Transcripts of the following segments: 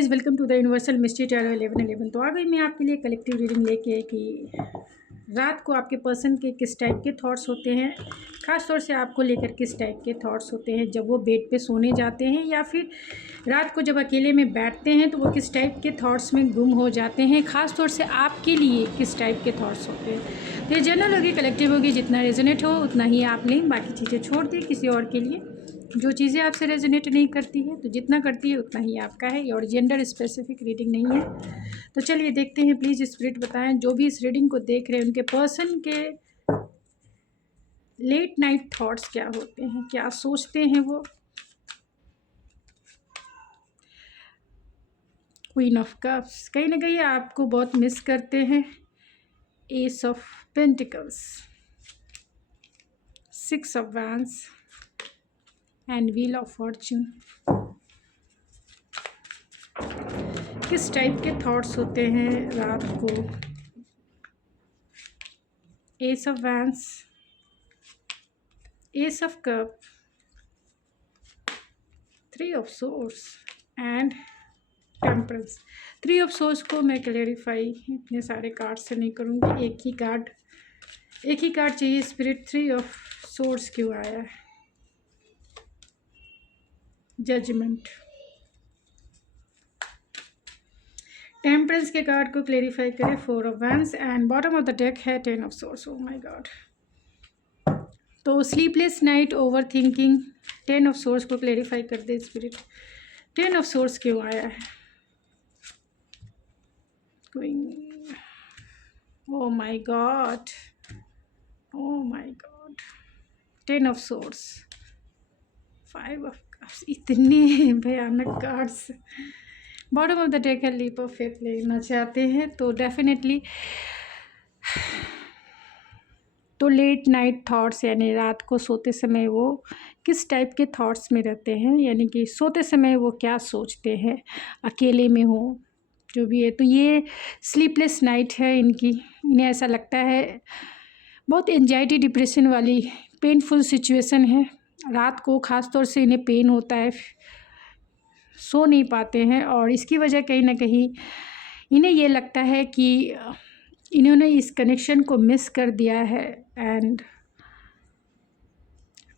Guys, welcome to the universal mystery tarot 1111। तो आ गई मैं आपके लिए कलेक्टिव रीडिंग लेके कि रात को आपके पर्सन के किस टाइप के थॉट्स होते हैं, ख़ास तौर से आपको लेकर किस टाइप के थॉट्स होते हैं जब वो बेड पे सोने जाते हैं या फिर रात को जब अकेले में बैठते हैं तो वो किस टाइप के थॉट्स में गुम हो जाते हैं। ख़ास तौर से आपके लिए किस टाइप के थॉट्स होते हैं। तो ये जनरल होगी, कलेक्टिव होगी, जितना रेजोनेट हो उतना ही आप लें, बाकी चीज़ें छोड़ दें किसी और के लिए। जो चीज़ें आपसे रेजोनेट नहीं करती है तो जितना करती है उतना ही आपका है, और जेंडर स्पेसिफिक रीडिंग नहीं है। तो चलिए देखते हैं, प्लीज़ स्पिरिट बताएं जो भी इस रीडिंग को देख रहे हैं उनके पर्सन के लेट नाइट थॉट्स क्या होते हैं, क्या सोचते हैं वो। क्वीन ऑफ कप्स, कहीं ना कहीं आपको बहुत मिस करते हैं। S of pentacles, six of wands and wheel of Fortune. किस टाइप के थॉट्स होते हैं रात को। S of wands, S of cup, three of source and temperance. Three of swords को मैं क्लेरिफाई इतने सारे कार्ड से नहीं करूँगी, एक ही कार्ड चाहिए स्पिरिट। थ्री ऑफ सोर्स क्यों आया है? जजमेंट। टेम्परेंस के कार्ड को क्लेरिफाई करें। Four of wands and bottom of the deck है ten of swords. Oh my god. तो sleepless night, over thinking, ten of swords को क्लेरिफाई कर दे स्पिरिट। टेन ऑफ सोर्स क्यों आया है? Oh my god, oh my god. Ten of swords, five of cups, इतने भयानक cards. Bottom of the deck है लीप ऑफ फेथ लेना चाहते हैं तो डेफिनेटली तो लेट नाइट थॉट्स, यानी रात को सोते समय वो किस टाइप के थॉट्स में रहते हैं, यानी कि सोते समय वो क्या सोचते हैं, अकेले में हो जो भी है। तो ये स्लीपलेस नाइट है इनकी। इन्हें ऐसा लगता है बहुत एंजाइटी डिप्रेशन वाली पेनफुल सिचुएशन है। रात को ख़ास तौर से इन्हें पेन होता है, सो नहीं पाते हैं, और इसकी वजह कहीं ना कहीं इन्हें ये लगता है कि इन्होंने इस कनेक्शन को मिस कर दिया है। And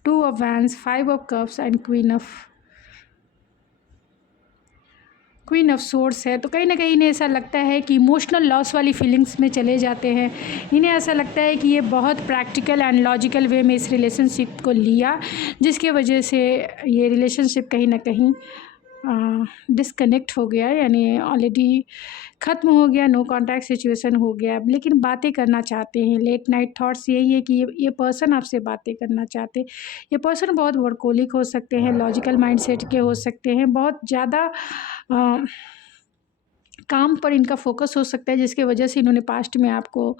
two of wands, five of cups and queen of source है। तो कहीं ना कहीं इन्हें ऐसा लगता है कि इमोशनल लॉस वाली फीलिंग्स में चले जाते हैं। इन्हें ऐसा लगता है कि ये बहुत प्रैक्टिकल एंड लॉजिकल वे में इस रिलेशनशिप को लिया, जिसके वजह से ये रिलेशनशिप कहीं ना कहीं डिस्कनेक्ट हो गया, यानी ऑलरेडी ख़त्म हो गया, नो कांटेक्ट सिचुएशन हो गया। लेकिन बातें करना चाहते हैं। लेट नाइट थॉट्स यही है कि ये पर्सन आपसे बातें करना चाहते हैं। ये पर्सन बहुत वर्कोलिक हो सकते हैं, लॉजिकल माइंडसेट के हो सकते हैं, बहुत ज़्यादा काम पर इनका फोकस हो सकता है, जिसके वजह से इन्होंने पास्ट में आपको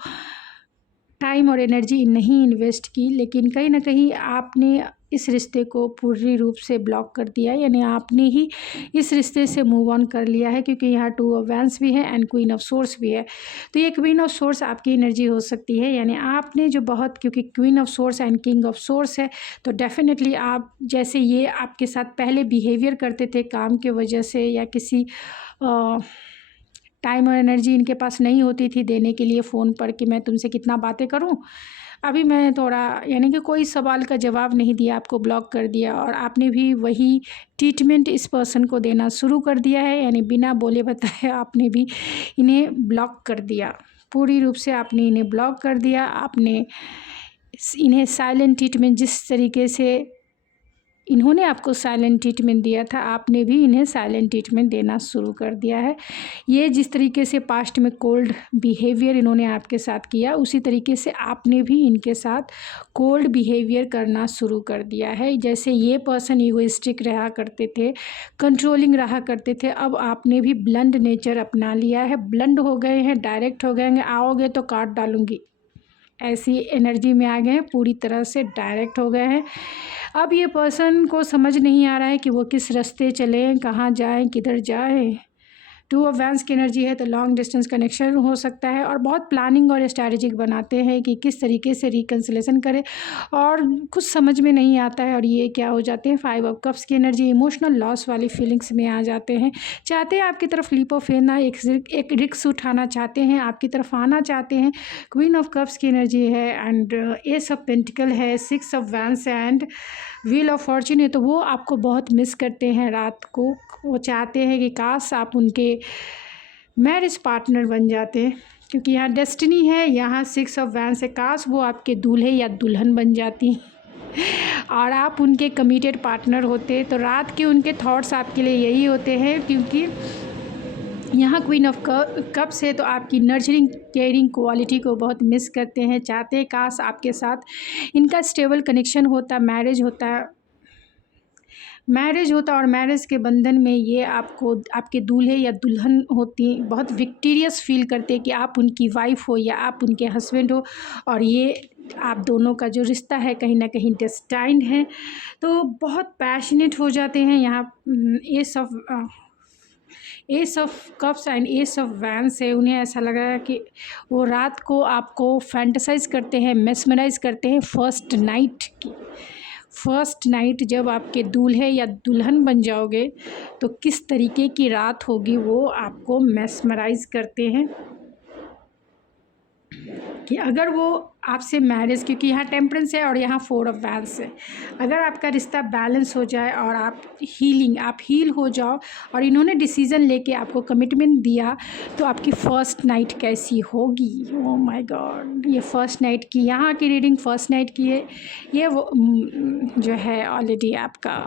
टाइम और एनर्जी नहीं इन्वेस्ट की। लेकिन कहीं ना कहीं आपने इस रिश्ते को पूरी रूप से ब्लॉक कर दिया, यानी आपने ही इस रिश्ते से मूव ऑन कर लिया है, क्योंकि यहाँ टू ऑफ वैंड्स भी है एंड क्वीन ऑफ सोर्स भी है। तो ये क्वीन ऑफ सोर्स आपकी एनर्जी हो सकती है, यानी आपने जो बहुत, क्योंकि queen of source and king of source है, तो डेफिनेटली आप जैसे ये आपके साथ पहले बिहेवियर करते थे काम के वजह से, या किसी टाइम और एनर्जी इनके पास नहीं होती थी देने के लिए फ़ोन पर कि मैं तुमसे कितना बातें करूं, अभी मैं थोड़ा, यानी कि कोई सवाल का जवाब नहीं दिया, आपको ब्लॉक कर दिया, और आपने भी वही ट्रीटमेंट इस पर्सन को देना शुरू कर दिया है, यानी बिना बोले बताए आपने भी इन्हें ब्लॉक कर दिया। पूरी रूप से आपने इन्हें ब्लॉक कर दिया। आपने इन्हें साइलेंट ट्रीटमेंट, जिस तरीके से इन्होंने आपको साइलेंट ट्रीटमेंट दिया था, आपने भी इन्हें साइलेंट ट्रीटमेंट देना शुरू कर दिया है। ये जिस तरीके से पास्ट में कोल्ड बिहेवियर इन्होंने आपके साथ किया, उसी तरीके से आपने भी इनके साथ कोल्ड बिहेवियर करना शुरू कर दिया है। जैसे ये पर्सन ईगोइस्टिक रहा करते थे, कंट्रोलिंग रहा करते थे, अब आपने भी ब्लंड नेचर अपना लिया है। ब्लंड हो गए हैं, डायरेक्ट हो गए हैं, आओगे तो काट डालूंगी ऐसी एनर्जी में आ गए हैं, पूरी तरह से डायरेक्ट हो गए हैं। अब ये पर्सन को समझ नहीं आ रहा है कि वो किस रास्ते चलें, कहाँ जाएं, किधर जाएं। टू ऑफ वैंस की एनर्जी है तो लॉन्ग डिस्टेंस कनेक्शन हो सकता है, और बहुत प्लानिंग और स्ट्रैटेजिक बनाते हैं कि किस तरीके से रिकन्सिलेशन करें, और कुछ समझ में नहीं आता है और ये क्या हो जाते हैं। 5 ऑफ कप्स की एनर्जी इमोशनल लॉस वाली फीलिंग्स में आ जाते हैं, चाहते हैं आपकी तरफ लीप ऑफ फेथ ना, एक रिक्स उठाना चाहते हैं, आपकी तरफ आना चाहते हैं। क्वीन ऑफ कप्स की एनर्जी है एंड एस ऑफ पेंटिकल है, 6 of vents and wheel of Fortune है, तो वो आपको बहुत मिस करते हैं रात को। वो चाहते हैं कि काश आप उनके मैरिज पार्टनर बन जाते, क्योंकि यहाँ डेस्टिनी है, यहाँ 6 ऑफ वैंस है, काश वो आपके दूल्हे या दुल्हन बन जाती और आप उनके कमिटेड पार्टनर होते। तो रात के उनके थॉट्स आपके लिए यही होते हैं, क्योंकि यहाँ क्वीन ऑफ कप्स है तो आपकी नर्चरिंग केयरिंग क्वालिटी को बहुत मिस करते हैं, चाहते हैं काश आपके साथ इनका स्टेबल कनेक्शन होता, मैरिज होता और मैरिज के बंधन में ये आपको आपके दूल्हे या दुल्हन होती, बहुत विक्टोरियस फील करते कि आप उनकी वाइफ हो या आप उनके हस्बैंड हो, और ये आप दोनों का जो रिश्ता है कहीं ना कहीं डेस्टाइन्ड है। तो बहुत पैशनेट हो जाते हैं यहाँ। S of cups and S of vents है, उन्हें ऐसा लग रहा है कि वो रात को आपको फैंटेसाइज करते हैं, मेस्मराइज करते हैं फर्स्ट नाइट जब आपके दूल्हे या दुल्हन बन जाओगे तो किस तरीके की रात होगी, वो आपको मेस्मराइज करते हैं कि अगर वो आपसे मैरिज, क्योंकि यहाँ टेम्परेंस है और यहाँ 4 ऑफ वैंस है, अगर आपका रिश्ता बैलेंस हो जाए और आप हील हो जाओ और इन्होंने डिसीज़न लेके आपको कमिटमेंट दिया, तो आपकी फ़र्स्ट नाइट कैसी होगी। ओह माय गॉड, ये फ़र्स्ट नाइट की, यहाँ की रीडिंग फ़र्स्ट नाइट की है। ये वो जो है ऑलरेडी आपका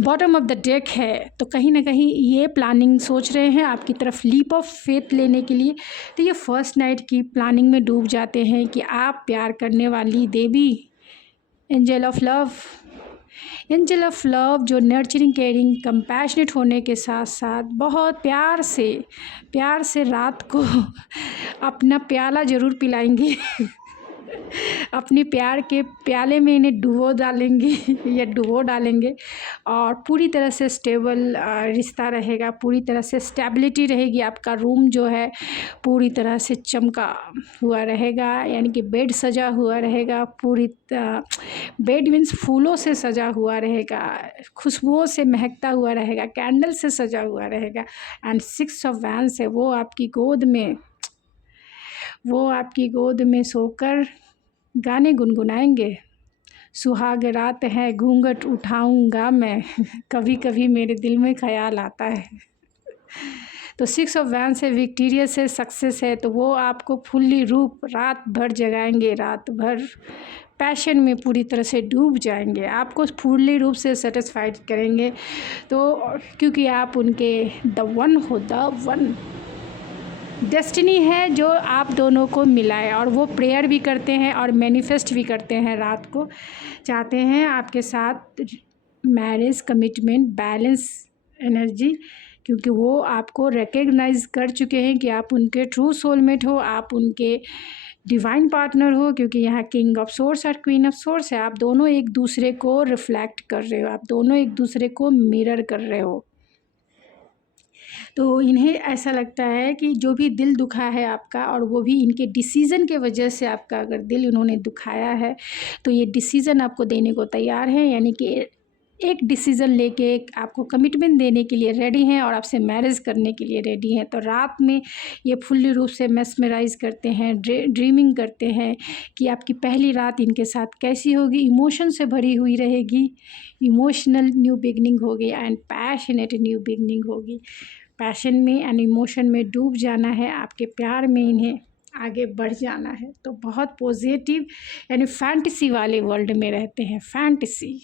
बॉटम ऑफ द डेक है, तो कहीं ना कहीं ये प्लानिंग सोच रहे हैं आपकी तरफ लीप ऑफ फेथ लेने के लिए। तो ये फर्स्ट नाइट की प्लानिंग में डूब जाते हैं कि आप प्यार करने वाली देवी एंजल ऑफ लव जो नर्चरिंग केयरिंग कंपैशनेट होने के साथ साथ बहुत प्यार से रात को अपना प्याला ज़रूर पिलाएंगी अपने प्यार के प्याले में इन्हें डुबो डालेंगे और पूरी तरह से स्टेबल रिश्ता रहेगा, पूरी तरह से स्टेबिलिटी रहेगी। आपका रूम जो है पूरी तरह से चमका हुआ रहेगा, यानी कि बेड सजा हुआ रहेगा, बेड मीन्स फूलों से सजा हुआ रहेगा, खुशबुओं से महकता हुआ रहेगा, कैंडल से सजा हुआ रहेगा। एंड 6 ऑफ वैंस है, वो आपकी गोद में सोकर गाने गुनगुनाएंगे। सुहाग रात है घूंघट उठाऊंगा मैं कभी कभी मेरे दिल में ख्याल आता है। तो 6 ऑफ वैंस है, विक्टोरियस है, सक्सेस है, तो वो आपको फुल्ली रूप रात भर जगाएंगे, रात भर पैशन में पूरी तरह से डूब जाएंगे, आपको फुल्ली रूप से सेटिस्फाइड करेंगे। तो क्योंकि आप उनके द वन डेस्टिनी है जो आप दोनों को मिलाए, और वो प्रेयर भी करते हैं और मैनिफेस्ट भी करते हैं, रात को चाहते हैं आपके साथ मैरिज, कमिटमेंट, बैलेंस एनर्जी, क्योंकि वो आपको रिकग्नाइज कर चुके हैं कि आप उनके ट्रू सोलमेट हो, आप उनके डिवाइन पार्टनर हो, क्योंकि यहाँ किंग ऑफ सोर्स और क्वीन ऑफ सोर्स है। आप दोनों एक दूसरे को रिफ्लेक्ट कर रहे हो, आप दोनों एक दूसरे को मिरर कर रहे हो। तो इन्हें ऐसा लगता है कि जो भी दिल दुखा है आपका, और वो भी इनके डिसीज़न के वजह से आपका अगर दिल इन्होंने दुखाया है, तो ये डिसीज़न आपको देने को तैयार है, यानी कि एक डिसीज़न लेके आपको कमिटमेंट देने के लिए रेडी हैं और आपसे मैरिज करने के लिए रेडी हैं। तो रात में ये फुल्ली रूप से मेस्मराइज करते हैं, ड्रीमिंग करते हैं कि आपकी पहली रात इनके साथ कैसी होगी, इमोशन से भरी हुई रहेगी, इमोशनल न्यू बिगनिंग होगी एंड पैशनेट न्यू बिगनिंग होगी। पैशन में एंड इमोशन में डूब जाना है, आपके प्यार में इन्हें आगे बढ़ जाना है। तो बहुत पॉजिटिव यानी फैंटेसी वाले वर्ल्ड में रहते हैं, फैंटेसी।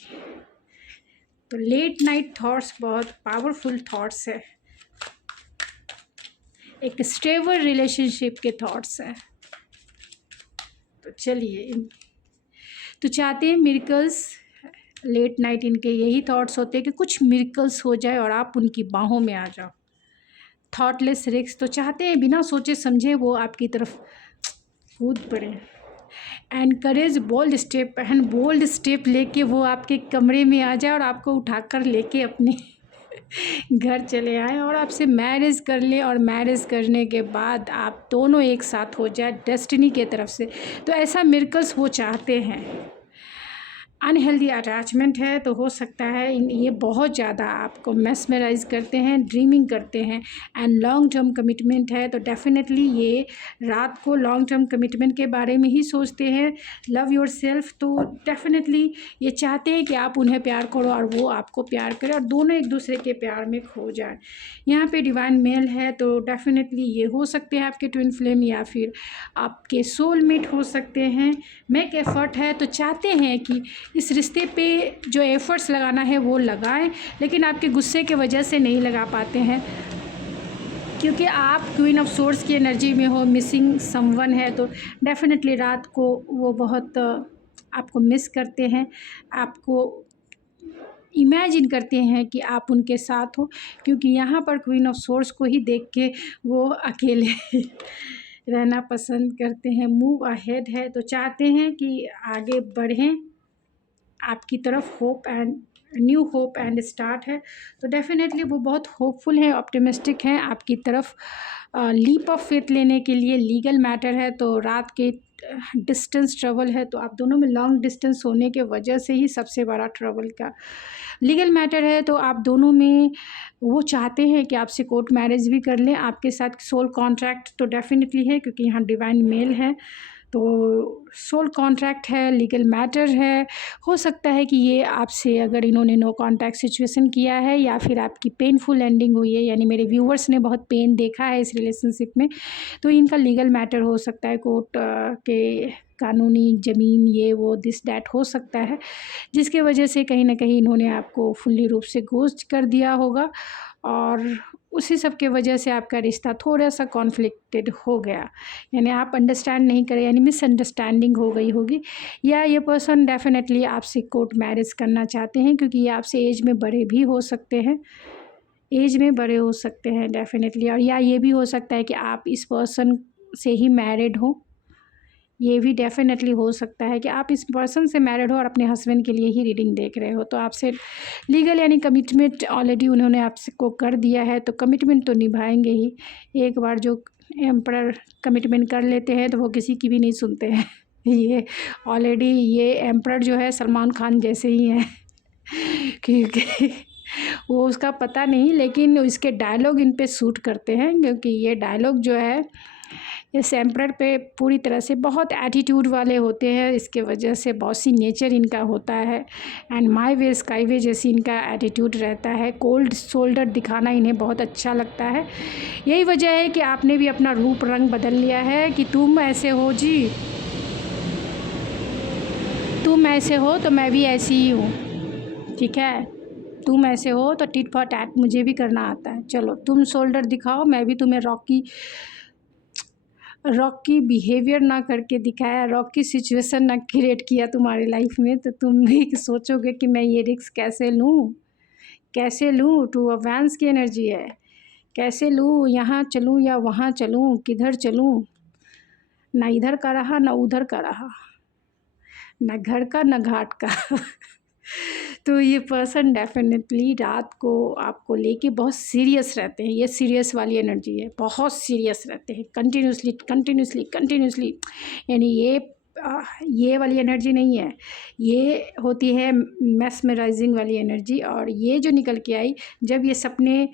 तो लेट नाइट थॉट्स बहुत पावरफुल थॉट्स है, एक स्टेबल रिलेशनशिप के थॉट्स है। तो चलिए, तो चाहते हैं मिरेकल्स, लेट नाइट इनके यही थॉट्स होते हैं कि कुछ मिरेकल्स हो जाए और आप उनकी बाहों में आ जाओ। थॉटलेस रिस्क, तो चाहते हैं बिना सोचे समझे वो आपकी तरफ कूद पड़े। एनकरेज बोल्ड स्टेप लेके वो आपके कमरे में आ जाए और आपको उठाकर लेके अपने घर चले आएँ और आपसे मैरिज कर लें और मैरिज करने के बाद आप दोनों एक साथ हो जाए डेस्टिनी के तरफ से। तो ऐसा मिरेकल्स वो चाहते हैं। अनहेल्दी अटैचमेंट है तो हो सकता है ये बहुत ज़्यादा आपको मेस्मराइज़ करते हैं, ड्रीमिंग करते हैं। एंड लॉन्ग टर्म कमिटमेंट है तो डेफ़िनेटली ये रात को लॉन्ग टर्म कमिटमेंट के बारे में ही सोचते हैं। लव योरसेल्फ तो डेफ़िनेटली ये चाहते हैं कि आप उन्हें प्यार करो और वो आपको प्यार करें और दोनों एक दूसरे के प्यार में खो जाएं। यहाँ पे डिवाइन मेल है तो डेफ़िनेटली ये हो सकते हैं आपके ट्विन फ्लेम या फिर आपके सोलमेट हो सकते हैं। मेक एफ़र्ट है तो चाहते हैं कि इस रिश्ते पे जो एफ़र्ट्स लगाना है वो लगाएं, लेकिन आपके गुस्से की वजह से नहीं लगा पाते हैं क्योंकि आप क्वीन ऑफ सोर्स की एनर्जी में हो, मिसिंग समवन है तो डेफ़िनेटली रात को वो बहुत आपको मिस करते हैं, आपको इमेजिन करते हैं कि आप उनके साथ हो, क्योंकि यहाँ पर क्वीन ऑफ सोर्स को ही देख के वो अकेले रहना पसंद करते हैं। मूव अहेड है तो चाहते हैं कि आगे बढ़ें आपकी तरफ, hope and new hope and start है तो डेफ़िनेटली वो बहुत होपफुल हैं, ऑप्टिमिस्टिक हैं आपकी तरफ लीप ऑफ फेथ लेने के लिए। लीगल मैटर है तो रात के डिस्टेंस ट्रैवल है तो आप दोनों में लॉन्ग डिस्टेंस होने के वजह से ही सबसे बड़ा ट्रैवल का लीगल मैटर है तो आप दोनों में वो चाहते हैं कि आपसे कोर्ट मैरिज भी कर लें। आपके साथ सोल कॉन्ट्रैक्ट तो डेफ़िनेटली है क्योंकि यहाँ डिवाइन मेल है तो सोल कॉन्ट्रैक्ट है, लीगल मैटर है। हो सकता है कि ये आपसे अगर इन्होंने नो कॉन्टैक्ट सिचुएशन किया है या फिर आपकी पेनफुल एंडिंग हुई है, यानी मेरे व्यूअर्स ने बहुत पेन देखा है इस रिलेशनशिप में, तो इनका लीगल मैटर हो सकता है, कोर्ट के कानूनी ज़मीन ये वो दिस डैट हो सकता है, जिसके वजह से कहीं न कहीं इन्होंने आपको फुल्ली रूप से घोस्ट कर दिया होगा और उसी सब के वजह से आपका रिश्ता थोड़ा-सा कॉन्फ्लिक्टेड हो गया। यानी आप अंडरस्टैंड नहीं करे, यानी मिसअंडरस्टैंडिंग हो गई होगी या ये पर्सन डेफ़िनेटली आपसे कोर्ट मैरिज करना चाहते हैं क्योंकि ये आपसे एज में बड़े भी हो सकते हैं, एज में बड़े हो सकते हैं डेफ़िनेटली। और या ये भी हो सकता है कि आप इस पर्सन से ही मैरिड हो, ये भी डेफ़िनेटली हो सकता है कि आप इस पर्सन से मैरिड हो और अपने हस्बैंड के लिए ही रीडिंग देख रहे हो। तो आपसे लीगल यानी कमिटमेंट ऑलरेडी उन्होंने आपसे को कर दिया है तो कमिटमेंट तो निभाएंगे ही। एक बार जो एम्परर कमिटमेंट कर लेते हैं तो वो किसी की भी नहीं सुनते हैं। ये ऑलरेडी ये एम्परर जो है सलमान खान जैसे ही हैं क्योंकि वो उसका पता नहीं, लेकिन इसके डायलॉग इन पे सूट करते हैं क्योंकि ये डायलॉग जो है इस एम्परर पे पूरी तरह से बहुत एटीट्यूड वाले होते हैं, इसके वजह से बॉसी नेचर इनका होता है एंड माय वे स्काई वे जैसी इनका एटीट्यूड रहता है। कोल्ड शोल्डर दिखाना इन्हें बहुत अच्छा लगता है। यही वजह है कि आपने भी अपना रूप रंग बदल लिया है कि तुम ऐसे हो जी, तुम ऐसे हो तो मैं भी ऐसी ही हूँ, ठीक है। तुम ऐसे हो तो टिट फॉर टैट मुझे भी करना आता है। चलो तुम शोल्डर दिखाओ, मैं भी तुम्हें रॉकी बिहेवियर ना करके दिखाया, रॉकी सिचुएशन ना क्रिएट किया तुम्हारी लाइफ में, तो तुम भी सोचोगे कि मैं ये रिस्क कैसे लूँ। टू ऑफ वैंस की एनर्जी है, कैसे लूँ, यहाँ चलूँ या वहाँ चलूँ, किधर चलूँ, ना इधर का रहा ना उधर का रहा, ना घर का ना घाट का तो ये पर्सन डेफिनेटली रात को आपको लेके बहुत सीरियस रहते हैं। ये सीरियस वाली एनर्जी है, बहुत सीरियस रहते हैं कंटिन्यूसली। यानी ये वाली एनर्जी नहीं है, ये होती है मेस्मराइजिंग वाली एनर्जी। और ये जो निकल के आई, जब ये सपने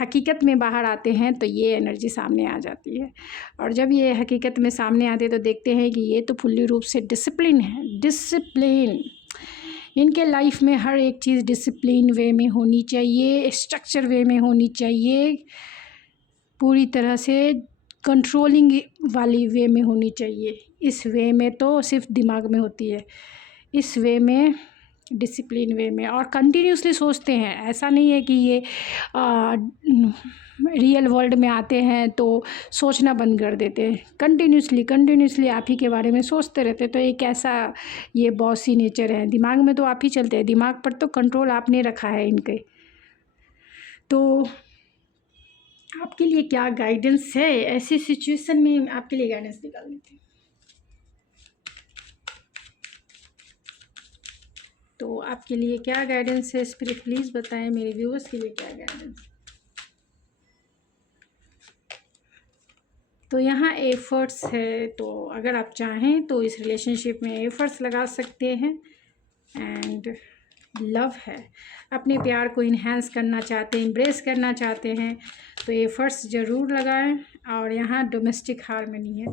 हकीकत में बाहर आते हैं तो ये एनर्जी सामने आ जाती है। और जब ये हकीकत में सामने आते हैं तो देखते हैं कि ये तो फुल्ली रूप से डिसिप्लिन है। डिसिप्लिन इनके लाइफ में हर एक चीज़ डिसिप्लिन वे में होनी चाहिए, स्ट्रक्चर वे में होनी चाहिए, पूरी तरह से कंट्रोलिंग वाली वे में होनी चाहिए। इस वे में तो सिर्फ दिमाग में होती है, इस वे में डिसिप्लिन वे में। और कंटिन्यूसली सोचते हैं, ऐसा नहीं है कि ये रियल वर्ल्ड में आते हैं तो सोचना बंद कर देते हैं। कंटिन्यूसली आप ही के बारे में सोचते रहते। तो एक ऐसा ये बॉसी नेचर है, दिमाग में तो आप ही चलते हैं, दिमाग पर तो कंट्रोल आपने रखा है इनके। तो आपके लिए क्या गाइडेंस है ऐसी सिचुएशन में, आपके लिए गाइडेंस निकाल लेते हैं। तो आपके लिए क्या गाइडेंस है स्पिरिट, प्लीज़ बताएं मेरे व्यूअर्स के लिए क्या गाइडेंस। तो यहाँ एफर्ट्स है, तो अगर आप चाहें तो इस रिलेशनशिप में एफर्ट्स लगा सकते हैं। एंड लव है, अपने प्यार को इन्हेंस करना चाहते हैं, इम्ब्रेस करना चाहते हैं, तो एफर्ट्स ज़रूर लगाएं। और यहाँ डोमेस्टिक हार्मनी है,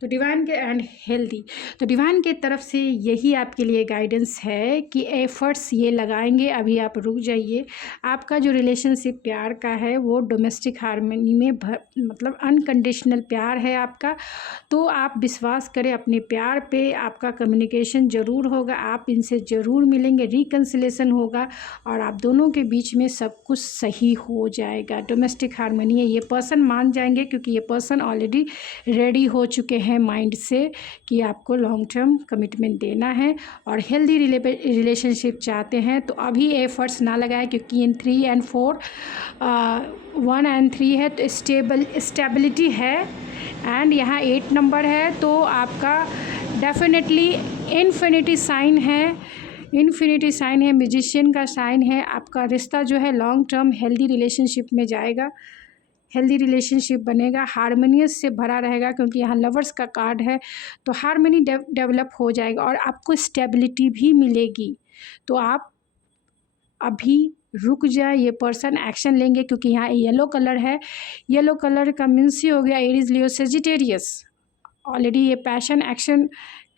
तो डिवाइन के एंड हेल्दी, तो डिवाइन के तरफ से यही आपके लिए गाइडेंस है कि एफर्ट्स ये लगाएंगे। अभी आप रुक जाइए, आपका जो रिलेशनशिप प्यार का है वो डोमेस्टिक हार्मनी में मतलब अनकंडीशनल प्यार है आपका। तो आप विश्वास करें अपने प्यार पे, आपका कम्युनिकेशन ज़रूर होगा, आप इनसे ज़रूर मिलेंगे, रिकन्सिलेशन होगा और आप दोनों के बीच में सब कुछ सही हो जाएगा। डोमेस्टिक हार्मनी है, ये पर्सन मान जाएंगे क्योंकि ये पर्सन ऑलरेडी रेडी हो चुके हैं माइंड से कि आपको लॉन्ग टर्म कमिटमेंट देना है और हेल्दी रिलेशनशिप चाहते हैं। तो अभी एफर्ट्स ना लगाए क्योंकि इन 3 और 4 1 और 3 है तो स्टेबिलिटी है। एंड यहाँ 8 नंबर है, तो आपका डेफिनेटली इन्फिनिटी साइन है, इन्फिनिटी साइन है, म्यूजिशियन का साइन है। आपका रिश्ता जो है लॉन्ग टर्म हेल्दी रिलेशनशिप में जाएगा, हेल्दी रिलेशनशिप बनेगा, हारमोनियस से भरा रहेगा क्योंकि यहाँ लवर्स का कार्ड है। तो हारमोनी डेवलप हो जाएगा और आपको स्टेबिलिटी भी मिलेगी। तो आप अभी रुक जाए, ये पर्सन एक्शन लेंगे क्योंकि यहाँ येलो कलर है, येलो कलर का मीन्स ही हो गया एरीज, लियो, सेजिटेरियस। ऑलरेडी ये पैशन एक्शन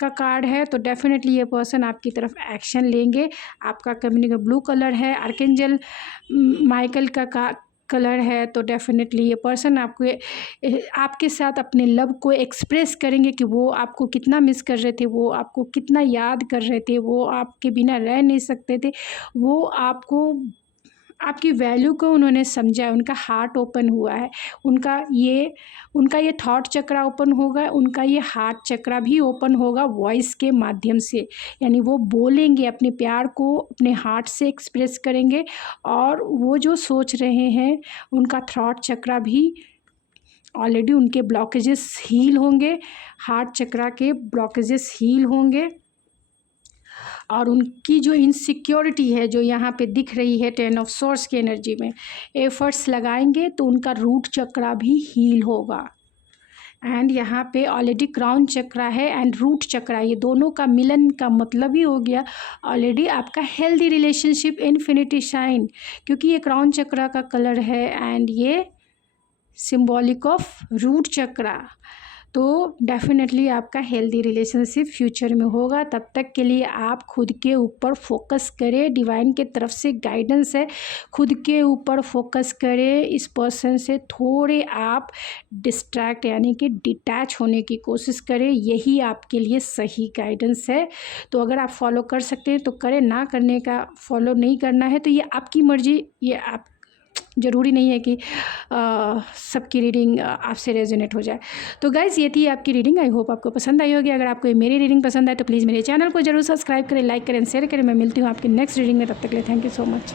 का कार्ड है, तो डेफिनेटली ये पर्सन आपकी तरफ एक्शन लेंगे। आपका कम्युनिकेशन ब्लू कलर है, आर्कएंजल माइकल का कलर है, तो डेफिनेटली ये पर्सन आपके साथ अपने लव को एक्सप्रेस करेंगे कि वो आपको कितना मिस कर रहे थे, वो आपको कितना याद कर रहे थे, वो आपके बिना रह नहीं सकते थे, वो आपकी वैल्यू को उन्होंने समझा है, उनका हार्ट ओपन हुआ है, उनका ये थॉट चक्रा ओपन होगा, उनका ये हार्ट चक्रा भी ओपन होगा वॉइस के माध्यम से। यानी वो बोलेंगे, अपने प्यार को अपने हार्ट से एक्सप्रेस करेंगे और वो जो सोच रहे हैं उनका थॉट चक्रा भी ऑलरेडी उनके ब्लॉकेजेस हील होंगे, हार्ट चक्रा के ब्लॉकेजेस हील होंगे और उनकी जो इनसिक्योरिटी है जो यहाँ पे दिख रही है 10 ऑफ सोर्स की एनर्जी में, एफर्ट्स लगाएंगे तो उनका रूट चक्रा भी हील होगा। एंड यहाँ पे ऑलरेडी क्राउन चक्रा है एंड रूट चक्रा, ये दोनों का मिलन का मतलब ही हो गया ऑलरेडी आपका हेल्दी रिलेशनशिप, इन्फिनिटी शाइन, क्योंकि ये क्राउन चक्रा का कलर है एंड ये सिंबॉलिक ऑफ रूट चक्रा। तो डेफिनेटली आपका हेल्दी रिलेशनशिप फ्यूचर में होगा। तब तक के लिए आप खुद के ऊपर फोकस करें, डिवाइन के तरफ से गाइडेंस है, खुद के ऊपर फोकस करें। इस पर्सन से थोड़े आप डिस्ट्रैक्ट यानी कि डिटैच होने की कोशिश करें, यही आपके लिए सही गाइडेंस है। तो अगर आप फॉलो कर सकते हैं तो करें, ना करने का, फॉलो नहीं करना है तो ये आपकी मर्ज़ी, ये आप ज़रूरी नहीं है कि सबकी रीडिंग आपसे रेजोनेट हो जाए। तो गाइज़ ये थी आपकी रीडिंग, आई होप आपको पसंद आई होगी। अगर आपको मेरी रीडिंग पसंद आए तो प्लीज़ मेरे चैनल को जरूर सब्सक्राइब करें, लाइक करें, शेयर करें। मैं मिलती हूँ आपकी नेक्स्ट रीडिंग में, तब तक के लिए थैंक यू सो मच।